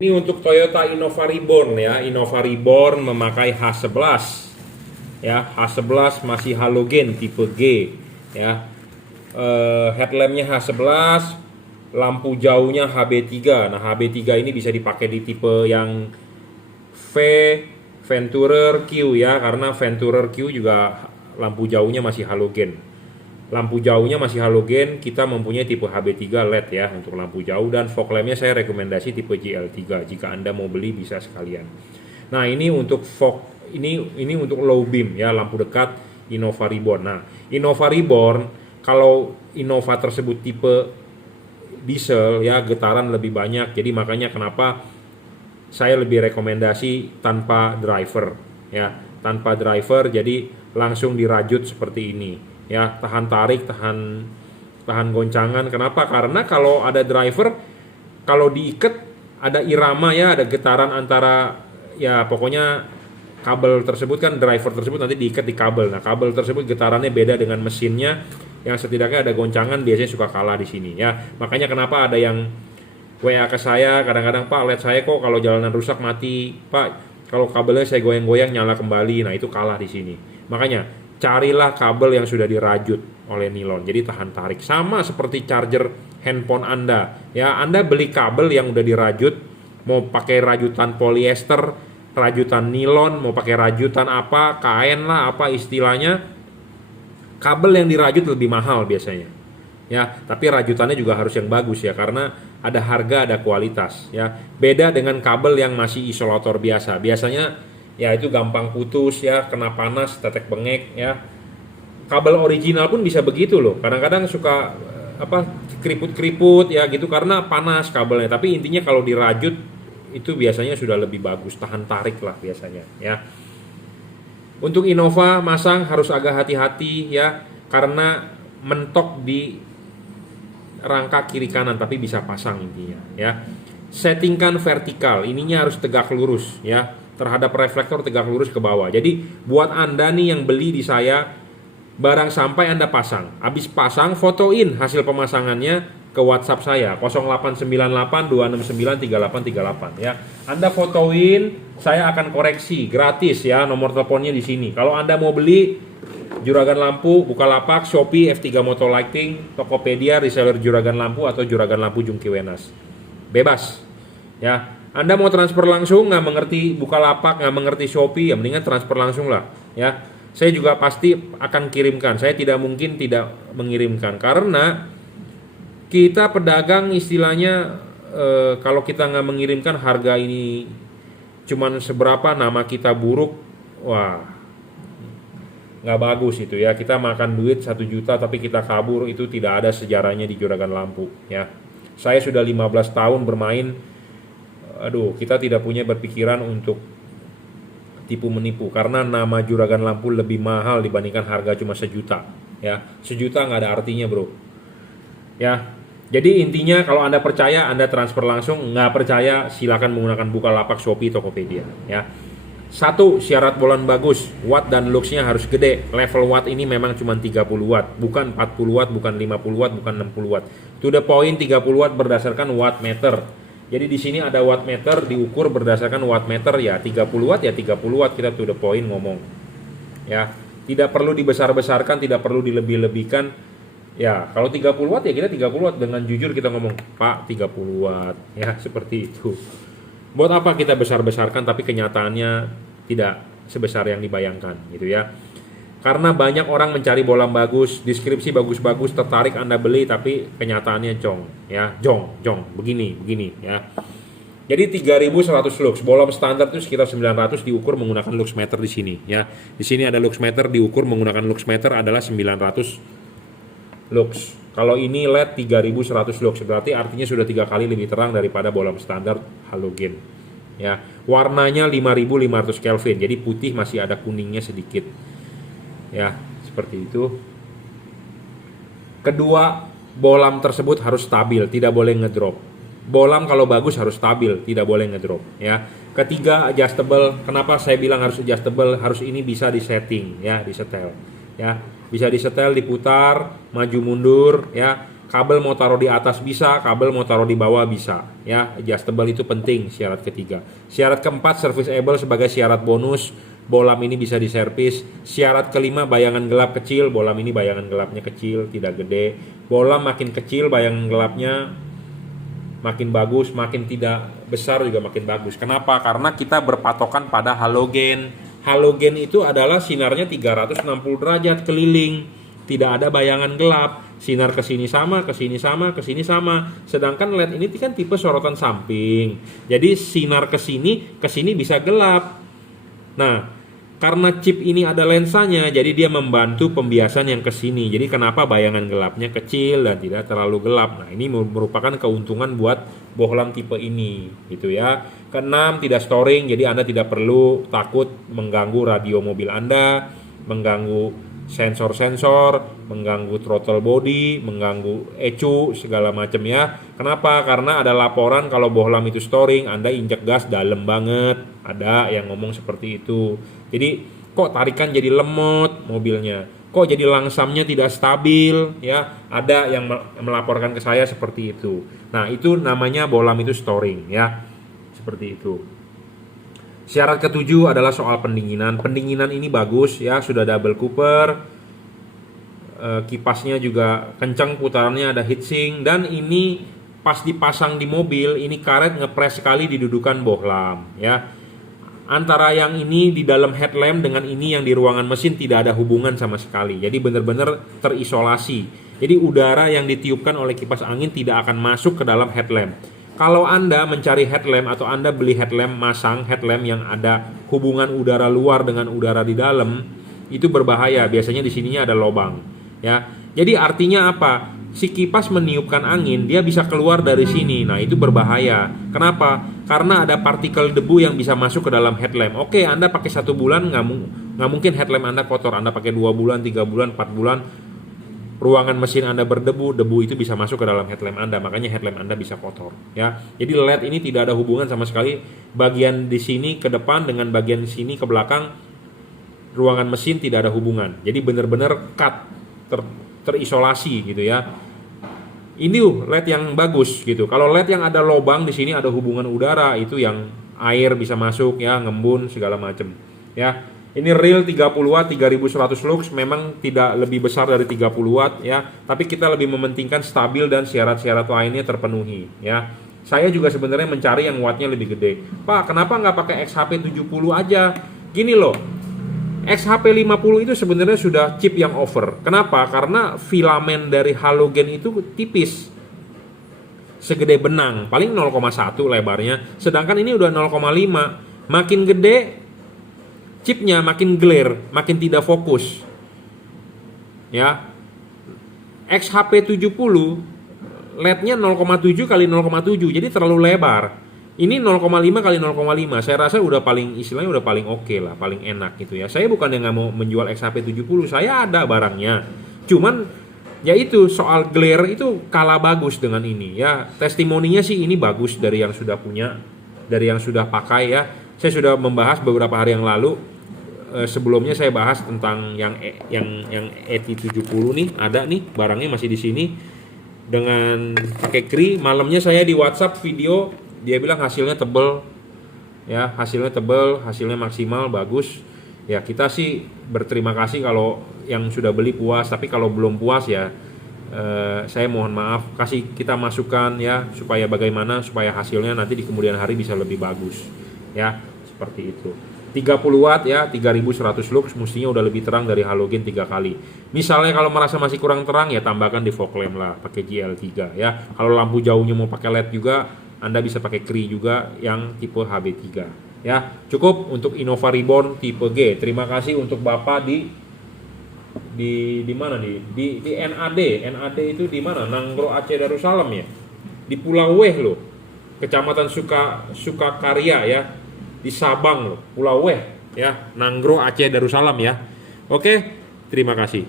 Ini untuk Toyota Innova Reborn ya. Innova Reborn memakai H11 ya. H11 masih halogen tipe G ya. Headlampnya H11, lampu jauhnya HB3. Nah, HB3 ini bisa dipakai di tipe yang V, Venturer, Q ya, karena Venturer Q juga lampu jauhnya masih halogen. Lampu jauhnya masih halogen, kita mempunyai tipe HB3 LED ya untuk lampu jauh, dan fog lampnya saya rekomendasi tipe JL3 jika Anda mau beli bisa sekalian. Nah, ini untuk fog, ini untuk low beam ya, lampu dekat Innova Reborn. Nah, Innova Reborn, kalau Innova tersebut tipe diesel ya, getaran lebih banyak. Jadi makanya kenapa saya lebih rekomendasi tanpa driver ya, tanpa driver, jadi langsung dirajut seperti ini ya, tahan tarik, tahan goncangan. Kenapa? Karena kalau ada driver, kalau diikat ada irama ya, ada getaran antara ya, pokoknya kabel tersebut kan, driver tersebut nanti diikat di kabel. Nah, kabel tersebut getarannya beda dengan mesinnya, yang setidaknya ada goncangan, biasanya suka kalah di sini ya. Makanya kenapa ada yang WA ke saya kadang-kadang, Pak, LED saya kok kalau jalanan rusak mati, Pak, kalau kabelnya saya goyang-goyang nyala kembali. Nah, itu kalah di sini. Makanya carilah kabel yang sudah dirajut oleh nilon, jadi tahan tarik. Sama seperti charger handphone Anda ya, Anda beli kabel yang udah dirajut, mau pakai rajutan polyester, rajutan nilon, mau pakai rajutan apa, kain lah apa istilahnya, kabel yang dirajut lebih mahal biasanya ya, tapi rajutannya juga harus yang bagus ya, karena ada harga ada kualitas ya. Beda dengan kabel yang masih isolator biasa, biasanya ya itu gampang putus ya, kena panas, tetek bengek ya. Kabel original pun bisa begitu loh, kadang-kadang suka keriput-keriput ya gitu karena panas kabelnya. Tapi intinya kalau dirajut itu biasanya sudah lebih bagus, tahan tarik lah biasanya ya. Untuk Innova masang harus agak hati-hati ya, karena mentok di rangka kiri kanan, tapi bisa pasang intinya ya. Settingkan vertikal, ininya harus tegak lurus ya, terhadap reflektor tegak lurus ke bawah. Jadi buat Anda nih yang beli di saya, barang sampai Anda pasang, habis pasang fotoin hasil pemasangannya ke WhatsApp saya 0898269388 ya. Anda fotoin, saya akan koreksi gratis ya, nomor teleponnya di sini. Kalau Anda mau beli juragan lampu, Bukalapak, Shopee, F3 Moto Lighting, Tokopedia, reseller juragan lampu atau juragan lampu Jungki Wenas, bebas ya. Anda mau transfer langsung, nggak mengerti Bukalapak, nggak mengerti Shopee, ya mendingan transfer langsung lah ya. Saya juga pasti akan kirimkan, saya tidak mungkin tidak mengirimkan, karena kita pedagang istilahnya kalau kita nggak mengirimkan, harga ini cuman seberapa, nama kita buruk, wah nggak bagus itu ya. Kita makan duit 1 juta tapi kita kabur, itu tidak ada sejarahnya di juragan lampu ya. Saya sudah 15 tahun bermain. Aduh, kita tidak punya berpikiran untuk tipu menipu, karena nama juragan lampu lebih mahal dibandingkan harga cuma 1 juta ya. 1 juta nggak ada artinya bro ya. Jadi intinya kalau Anda percaya, Anda transfer langsung. Nggak percaya, silakan menggunakan Bukalapak, Shopee, Tokopedia ya. 1, syarat bolan bagus, watt dan luxnya harus gede. Level watt ini memang cuma 30 watt, bukan 40 watt, bukan 50 watt, bukan 60 watt. To the point, 30 watt berdasarkan watt meter. Jadi di sini ada watt meter, diukur berdasarkan watt meter ya, 30 watt ya 30 watt, kita to the point ngomong ya. Tidak perlu dibesar-besarkan, tidak perlu dilebih-lebihkan ya. Kalau 30 watt ya kita 30 watt, dengan jujur kita ngomong, Pak 30 watt ya, seperti itu. Buat apa kita besar-besarkan tapi kenyataannya tidak sebesar yang dibayangkan gitu ya. Karena banyak orang mencari bola bagus, deskripsi bagus-bagus, tertarik Anda beli, tapi kenyataannya jong ya, jong begini ya. Jadi 3100 lux, bolam standar itu sekitar 900, diukur menggunakan lux meter di sini ya. Di sini ada lux meter, diukur menggunakan lux meter adalah 900 lux. Kalau ini LED 3100 lux, berarti artinya sudah 3 kali lebih terang daripada bolam standar halogen ya. Warnanya 5500 Kelvin, jadi putih masih ada kuningnya sedikit ya, seperti itu. Kedua, bolam tersebut harus stabil, tidak boleh ngedrop. Bolam kalau bagus harus stabil, tidak boleh ngedrop ya. Ketiga, adjustable. Kenapa saya bilang harus adjustable? Harus ini bisa disetting ya, disetel ya. Bisa disetel, diputar, maju mundur ya. Kabel mau taruh di atas bisa, kabel mau taruh di bawah bisa. Ya, adjustable itu penting, syarat ketiga. Syarat keempat, serviceable sebagai syarat bonus. Bohlam ini bisa diservis. Syarat kelima, bayangan gelap kecil. Bohlam ini bayangan gelapnya kecil, tidak gede. Bohlam makin kecil, bayangan gelapnya makin bagus, makin tidak besar juga makin bagus. Kenapa? Karena kita berpatokan pada halogen. Halogen itu adalah sinarnya 360 derajat keliling. Tidak ada bayangan gelap. Sinar ke sini sama, ke sini sama, ke sini sama. Sedangkan LED ini kan tipe sorotan samping. Jadi sinar ke sini bisa gelap. Nah, karena chip ini ada lensanya, jadi dia membantu pembiasan yang ke sini. Jadi kenapa bayangan gelapnya kecil dan tidak terlalu gelap. Nah, ini merupakan keuntungan buat bohlam tipe ini, gitu ya. Keenam, tidak storing, jadi Anda tidak perlu takut mengganggu radio mobil Anda, mengganggu sensor-sensor, mengganggu throttle body, mengganggu ECU, segala macam ya. Kenapa? Karena ada laporan kalau bohlam itu storing, Anda injek gas dalam banget. Ada yang ngomong seperti itu. Jadi kok tarikan jadi lemot mobilnya, kok jadi langsamnya tidak stabil ya. Ada yang melaporkan ke saya seperti itu. Nah, itu namanya bohlam itu storing ya. Seperti itu. Syarat ketujuh adalah soal pendinginan. Pendinginan ini bagus ya, sudah double cooper, kipasnya juga kencang putarannya, ada heatsink, dan ini pas dipasang di mobil, ini karet ngepres sekali di dudukan bohlam ya. Antara yang ini di dalam headlamp dengan ini yang di ruangan mesin tidak ada hubungan sama sekali. Jadi benar-benar terisolasi. Jadi udara yang ditiupkan oleh kipas angin tidak akan masuk ke dalam headlamp. Kalau Anda mencari headlamp atau Anda beli headlamp, masang headlamp yang ada hubungan udara luar dengan udara di dalam, itu berbahaya. Biasanya di sininya ada lubang, ya. Jadi artinya apa? Si kipas meniupkan angin, dia bisa keluar dari sini. Nah, itu berbahaya. Kenapa? Karena ada partikel debu yang bisa masuk ke dalam headlamp. Oke, Anda pakai 1 bulan, nggak mungkin headlamp Anda kotor. Anda pakai 2 bulan, 3 bulan, 4 bulan, ruangan mesin Anda berdebu, debu itu bisa masuk ke dalam headlamp Anda, makanya headlamp Anda bisa kotor ya. Jadi LED ini tidak ada hubungan sama sekali bagian di sini ke depan dengan bagian sini ke belakang ruangan mesin, tidak ada hubungan. Jadi benar-benar terisolasi gitu ya. Ini LED yang bagus gitu. Kalau LED yang ada lubang di sini ada hubungan udara, itu yang air bisa masuk ya, ngembun segala macam ya. Ini real 30 watt 3100 lux, memang tidak lebih besar dari 30 watt ya, tapi kita lebih mementingkan stabil dan syarat-syarat lainnya terpenuhi ya. Saya juga sebenarnya mencari yang wattnya lebih gede. Pak, kenapa nggak pakai XHP 70 aja? Gini loh, XHP 50 itu sebenarnya sudah chip yang over. Kenapa? Karena filamen dari halogen itu tipis, segede benang, paling 0,1 lebarnya, sedangkan ini udah 0,5. Makin gede chipnya makin glare, makin tidak fokus ya. XHP 70 LED-nya 0,7 kali 0,7, jadi terlalu lebar. Ini 0,5 kali 0,5, saya rasa udah paling, istilahnya udah paling oke lah, paling enak gitu ya. Saya bukan yang nggak mau menjual XHP 70, saya ada barangnya, cuman ya itu soal glare itu kalah bagus dengan ini ya. Testimoninya sih ini bagus dari yang sudah punya, dari yang sudah pakai ya. Saya sudah membahas beberapa hari yang lalu. Sebelumnya saya bahas tentang yang ET70 nih, ada nih barangnya masih di sini dengan pakai kri. Malamnya saya di WhatsApp video, dia bilang hasilnya tebel ya, hasilnya tebel, hasilnya maksimal, bagus ya. Kita sih berterima kasih kalau yang sudah beli puas, tapi kalau belum puas ya saya mohon maaf, kasih kita masukan ya, supaya bagaimana supaya hasilnya nanti di kemudian hari bisa lebih bagus ya, seperti itu. 30 watt ya, 3100 lux, mestinya udah lebih terang dari halogen 3 kali. Misalnya kalau merasa masih kurang terang ya tambahkan di fog lamp lah, pakai GL3 ya. Kalau lampu jauhnya mau pakai LED juga, Anda bisa pakai kri juga yang tipe HB3 ya. Cukup untuk Innova Reborn tipe G. Terima kasih untuk Bapak di mana nih? Di NAD. NAD itu di mana? Nanggro Aceh Darussalam ya. Di Pulau Weh loh. Kecamatan Sukakarya ya. Di Sabang loh, Pulau Weh ya, Nanggro Aceh Darussalam ya. Oke, terima kasih.